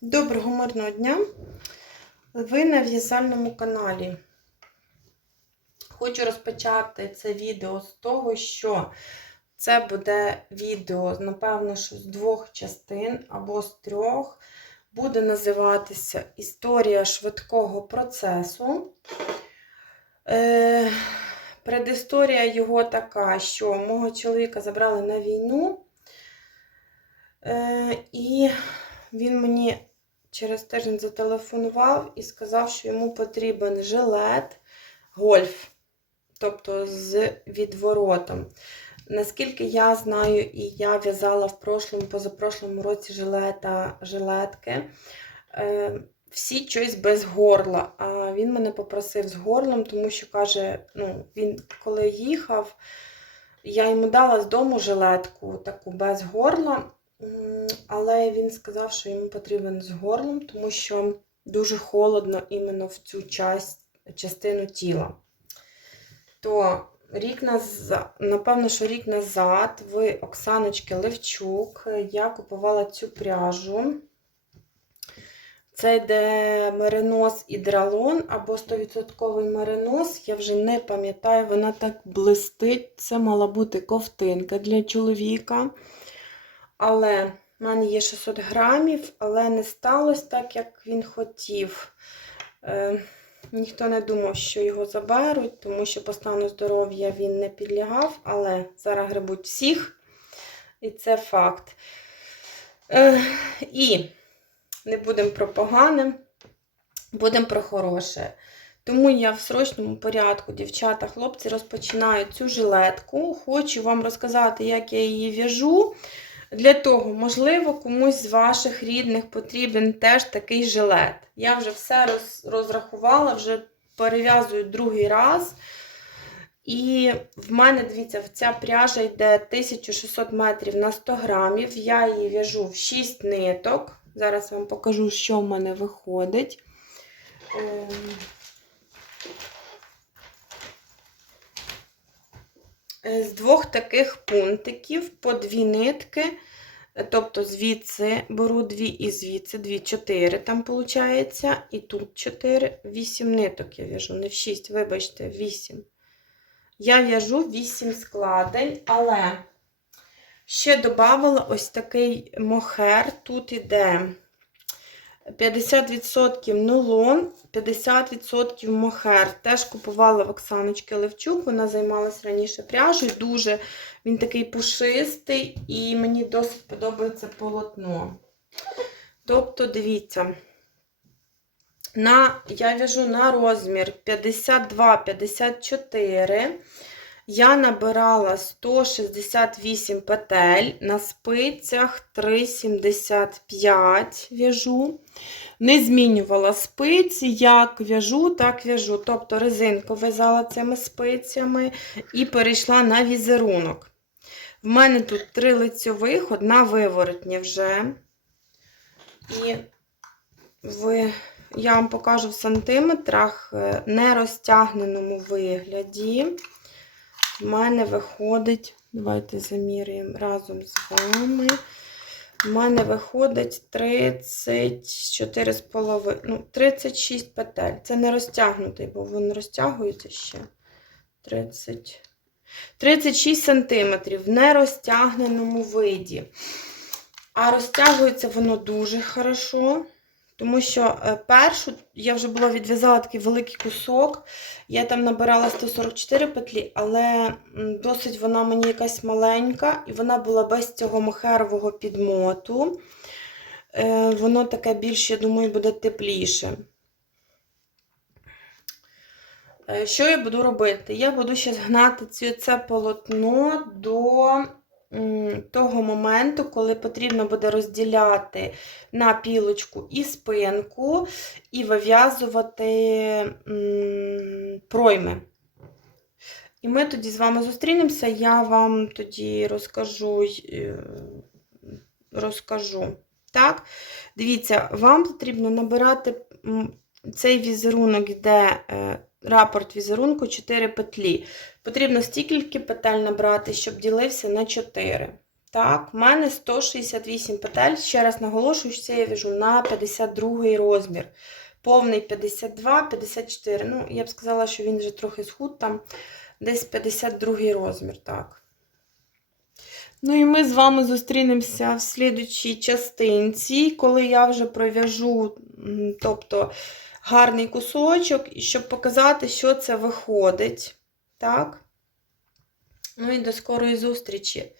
Доброго мирного дня! Ви на в'язальному каналі. Хочу розпочати це відео з того, що це буде відео, напевно, що з двох частин або з трьох. Буде називатися Історія швидкого процесу. Е, предісторія його така, що мого чоловіка забрали на війну. Е, і він мені через тиждень зателефонував і сказав, що йому потрібен жилет гольф, тобто з відворотом. Наскільки я знаю, і я в'язала в прошлому, позапрошлому році жилета, жилетки, е, всі щось без горла. А він мене попросив з горлом, тому що каже, ну, він коли їхав, я йому дала з дому жилетку таку без горла. Але він сказав, що йому потрібен з горлом, тому що дуже холодно іменно в цю часть, частину тіла. То рік назад, напевно, що рік назад в Оксаночки Левчук я купувала цю пряжу. Це йде меринос і дралон або 100% меринос. Я вже не пам'ятаю, вона так блистить. Це мала бути ковтинка для чоловіка. Але в мене є 600 грамів, але не сталося так, як він хотів. Е, ніхто не думав, що його заберуть, тому що по стану здоров'я він не підлягав, але зараз грибуть всіх. І це факт. Е, і не будемо про погане, будемо про хороше. Тому я в срочному порядку, дівчата, хлопці, розпочинаю цю жилетку. Хочу вам розказати, як я її в'яжу. Для того, можливо, комусь з ваших рідних потрібен теж такий жилет. Я вже все роз, розрахувала, вже перев'язую другий раз. І в мене, дивіться, ця пряжа йде 1600 метрів на 100 грамів. Я її в'яжу в 6 ниток. Зараз вам покажу, що в мене виходить. Ем, Е, З двох таких пунктиків по дві нитки. Тобто звідси беру дві і звідси, дві, чотири там виходить. І тут чотири, вісім ниток я в'яжу. Не в шість, вибачте, вісім. Я в'яжу вісім складень, але ще додавала ось такий мохер. Тут іде 50% нулон, 50% мохер. Теж купувала в Оксаночки Левчук, вона займалася раніше пряжею. Дуже він такий пушистий і мені досить подобається полотно. Тобто, дивіться, на, я в'яжу на розмір 52-54. Я набирала 168 петель, на спицях 3,75 в'яжу. Не змінювала спиці, як в'яжу, так в'яжу. Тобто резинку в'язала цими спицями і перейшла на візерунок. В мене тут три лицьових, одна виворотня вже. І в, я вам покажу в сантиметрах е, нерозтягненому вигляді. В мене виходить, давайте замірюємо разом з вами. У мене виходить 34,5, ну, 36 петель. Це не розтягнутий, бо він розтягується ще. 30, 36 сантиметрів в нерозтягненому виді. А розтягується воно дуже хорошо. Тому що е, першу я вже була відв'язала такий великий кусок. Я там набирала 144 петлі, але досить вона мені якась маленька, і вона була без цього мохерового підмоту. Е, Воно таке більш, я думаю, буде тепліше. Е, Що я буду робити? Я буду ще гнати це полотно до того моменту, коли потрібно буде розділяти на пілочку і спинку, і вив'язувати пройми. І ми тоді з вами зустрінемося, я вам тоді розкажу. е, розкажу. Так, дивіться, вам потрібно набирати цей візерунок, йде е, рапорт візерунку 4 петлі. Потрібно стільки петель набрати, щоб ділився на 4. Так, в мене 168 петель. Ще раз наголошую, що це я в'яжу на 52 розмір. Повний 52, 54. Ну, я б сказала, що він вже трохи схуд там. Десь 52 розмір, так. Ну і ми з вами зустрінемося в слідучій частинці, коли я вже пров'яжу, тобто гарний кусочок, щоб показати, що це виходить. Так? Ну і до скорої зустрічі.